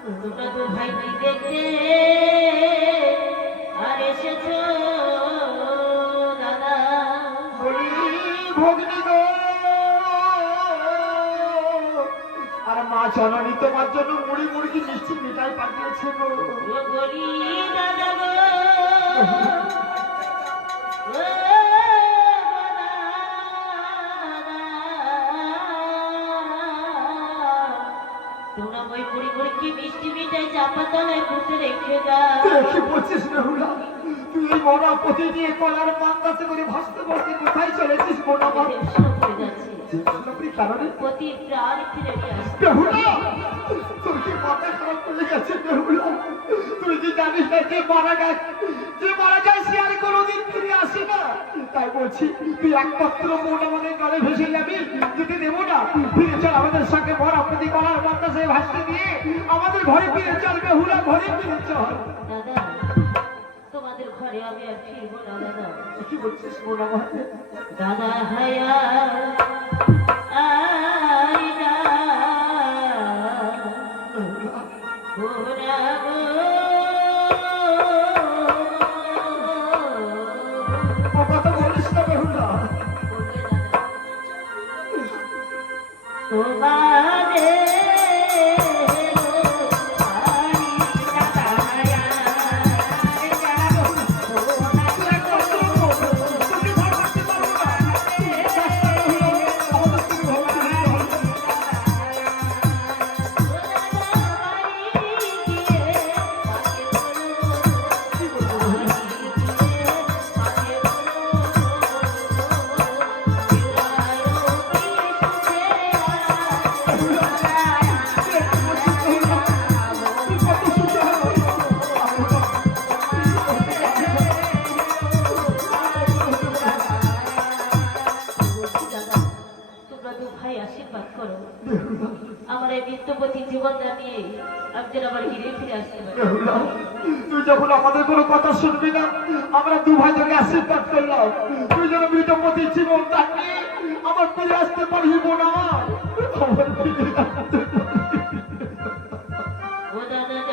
তোমরা ভাই কি দেখতে আর এসেছ দাদা ভগ্নি গো আর মা জননী তোমার জন্য মুড়ি মুড়কি মিষ্টি মিঠাই পাঠিয়েছে গো দাদা গো। তোমরা ওই বুড়ি বুড়ি কি মিষ্টি মিঠাই চাপা তলায় বসে রেখে দাও। তুই বলছিস বেহুলা তুই এই মরা পতি দিয়ে কলার মান্দাসে করে ভাসতে ভাসতে কোথায় চলেছিস মোটা মা যাচ্ছে। তুই কারণে? পতি প্রাণ ফিরে নিয়ে আসছে তোর কি মাথা খারাপ করে গেছে? বেহুলা তুই কি জানিস না যে মারা গেছে? যে মারা যায় সে আর কোনোদিন ফিরে আসে না। তাই বলছি তুই একমাত্র মন আমাদের জলে ভেসে যাবি যেতে দেবো না। ফিরে চল আমাদের সঙ্গে ভর আপনি কলার বাতাসে ভাসতে দিয়ে আমাদের ঘরে ফিরে চল বেহুলা ঘরে ফিরে চল। দাদা তোমাদের ঘরে আমি আর ফিরবো না দাদা। কি বলছিস মন আমার দাদা হায়া। তোমাদের নিত্যপতি জীবনটা আমি যেন আবার ফিরে ফিরে আসতে পারি। তুই যখন আমাদের কোনো কথা শুনবি না আমরা দু ভাই তোকে আশীর্বাদ করলাম। তুই যেন মৃতপতি জীবন তাকে আমার ফিরে আসতে পারিব না। আমার ফিরে আসতে ও দাদা